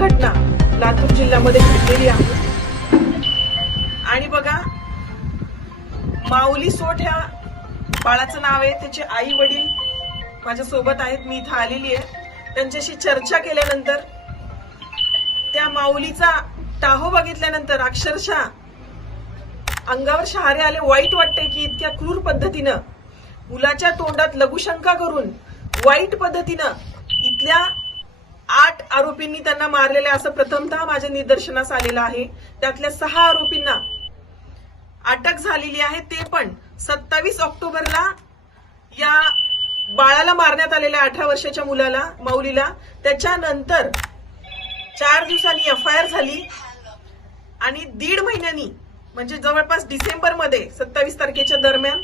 लातूर जिल्ह्यामध्ये घडलेली आहे. आणि बघा माऊली सोट ह्या बाळाचं नाव आहे. त्याचे आई वडील माझ्या सोबत आहेत. मी इथं आलेली आहे. त्यांच्याशी चर्चा केल्यानंतर त्या माऊलीचा टाहो बघितल्यानंतर अक्षरशः अंगावर शहारे आले. वाईट वाटते की इतक्या क्रूर पद्धतीनं मुलाच्या तोंडात लघुशंका करून वाईट पद्धतीनं इथल्या आठ आरोपींनी त्यांना मारलेले असं प्रथमतः माझ्या निदर्शनास आलेलं आहे. त्यातल्या सहा आरोपींना अटक झालेली आहे. ते पण सत्तावीस ऑक्टोबरला या बाळाला मारण्यात आलेल्या अठरा वर्षाच्या मुलाला माऊलीला त्याच्यानंतर चार दिवसांनी एफ आय आर झाली आणि दीड महिन्यांनी म्हणजे जवळपास डिसेंबरमध्ये सत्तावीस तारखेच्या दरम्यान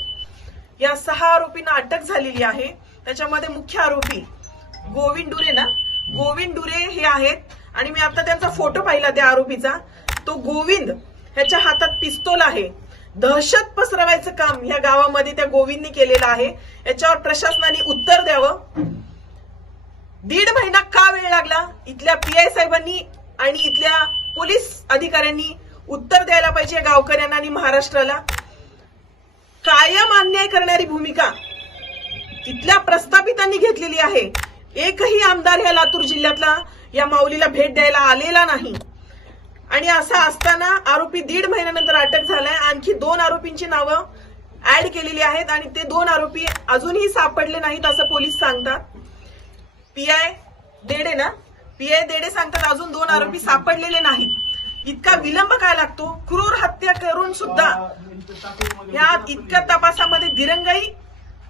या सहा आरोपींना अटक झालेली आहे. त्याच्यामध्ये मुख्य आरोपी गोविंद डुरे ना गोविंद डुरे हे आहेत. आणि मी आता त्यांचा फोटो पाहिला त्या आरोपीचा. तो गोविंद ह्याच्या हातात पिस्तोल आहे. दहशत पसरवायचं काम या गावामध्ये त्या गोविंदनी केलेलं आहे. याच्यावर प्रशासनाने उत्तर द्यावं. दीड महिना का वेळ लागला? इथल्या पीआय साहेबांनी आणि इथल्या पोलीस अधिकाऱ्यांनी उत्तर द्यायला पाहिजे गावकऱ्यांना आणि महाराष्ट्राला. कायम अन्याय करणारी भूमिका तिथल्या प्रस्थापितांनी घेतलेली आहे. एकही आमदार या लातूर जिल्ह्यातला या माऊलीला भेट द्यायला आलेला नाही. आणि असं असताना आरोपी दीड महिन्यानंतर अटक झालाय. आणखी दोन आरोपींची नावं ऍड केलेली आहेत आणि ते दोन आरोपी अजूनही सापडले नाहीत असं पोलीस सांगतात. पीआय देडे ना? पीआय देडे सांगतात अजून दोन आरोपी सापडलेले नाहीत. इतका विलंब काय लागतो? क्रूर हत्या करून सुद्धा ह्या इतक्या तपासामध्ये दिरंगाई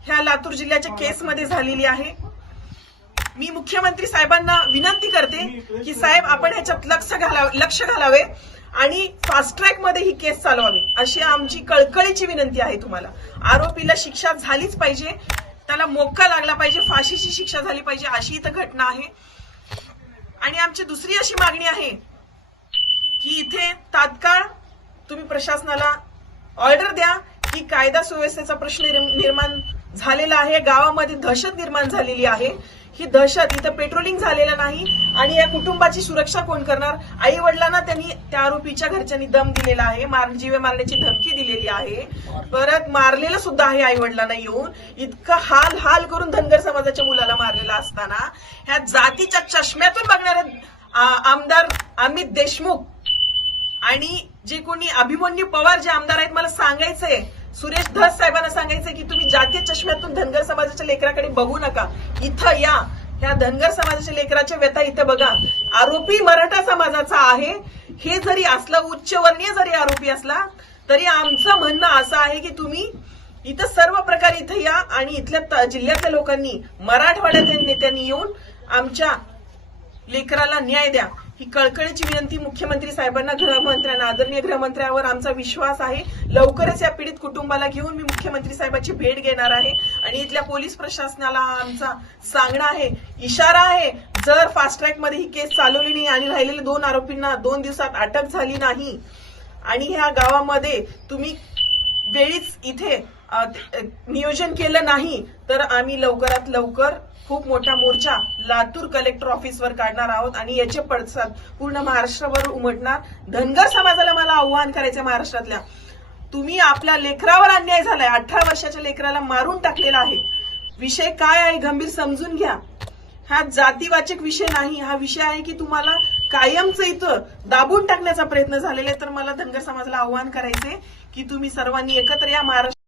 ह्या लातूर जिल्ह्याच्या केसमध्ये झालेली आहे. मी मुख्यमंत्री साहेबांना विनंती करते की साहेब आपण ह्याच्यात लक्ष घालावे लक्ष घालावे आणि फास्ट ट्रॅकमध्ये ही केस चालवावी अशी आमची कळकळीची विनंती आहे तुम्हाला. आरोपीला शिक्षा झालीच पाहिजे त्याला मोक्का लागला पाहिजे फाशीची शिक्षा झाली पाहिजे अशी इथं घटना आहे. आणि आमची दुसरी अशी मागणी आहे की इथे तात्काळ तुम्ही प्रशासनाला ऑर्डर द्या की कायदा सुव्यवस्थेचा प्रश्न निर्म- निर्माण झालेला आहे गावामध्ये दहशत निर्माण झालेली आहे. ही दहशत इथं पेट्रोलिंग झालेलं नाही आणि या कुटुंबाची सुरक्षा कोण करणार? आई वडिलांना त्यांनी त्या आरोपीच्या घरच्यांनी दम दिलेला आहे मार जीवे मारण्याची धमकी दिलेली आहे. परत मारलेलं सुद्धा आहे आई वडिलांना येऊन. इतकं हाल हाल करून धनगर समाजाच्या मुलाला मारलेला असताना ह्या जातीच्या चष्म्यातून बघणारे आमदार अमित देशमुख आणि जे कोणी अभिमन्यू पवार जे आमदार आहेत मला सांगायचंय सुरेश धस साहेबांना सांगायचं की तुम्ही जातीय चष्म्यातून धनगर समाजाच्या लेकराकडे बघू नका. इथं या. ह्या धनगर समाजाच्या लेकराच्या व्यथा इथं बघा. आरोपी मराठा समाजाचा आहे. हे जरी असलं उच्चवर्णीय जरी आरोपी असला तरी आमचं म्हणणं असं आहे की तुम्ही इथं सर्व प्रकारे इथं या आणि इथल्या त- जिल्ह्यातल्या लोकांनी मराठवाड्यातील नेत्यांनी येऊन आमच्या लेकराला न्याय द्या. ही कळकळीची विनंती मुख्यमंत्री साहेबांना गृहमंत्र्यांना आदरणीय गृहमंत्र्यांवर आमचा विश्वास आहे. लवकरच या पीडित कुटुंबाला घेऊन मी मुख्यमंत्री साहेबांची भेट घेणार आहे. आणि इथल्या पोलीस प्रशासनाला हा आमचा सांगणं आहे इशारा आहे जर फास्ट ट्रॅकमध्ये ही केस चालवली नाही आणि राहिलेल्या दोन आरोपींना दोन दिवसात अटक झाली नाही आणि ह्या गावामध्ये तुम्ही वेळीच इथे नियोजन केलं नाही तर आम्ही लवकरात लवकर खूप मोठा मोर्चा लातूर कलेक्टर ऑफिसवर काढणार आहोत आणि याचे पडसाद पूर्ण महाराष्ट्रावर उमटणार. धनगर समाजाला मला आव्हान करायचं महाराष्ट्रातल्या. तुम्ही आपल्या लेकरावर अन्याय झालाय. अठरा वर्षाच्या लेकराला मारून टाकलेला आहे. विषय काय आहे गंभीर समजून घ्या. हा जातीवाचक विषय नाही. हा विषय आहे की तुम्हाला कायमचं इथं दाबून टाकण्याचा प्रयत्न झालेला आहे. तर मला धनगर समाजाला आव्हान करायचंय की तुम्ही सर्वांनी एकत्र या. महाराष्ट्र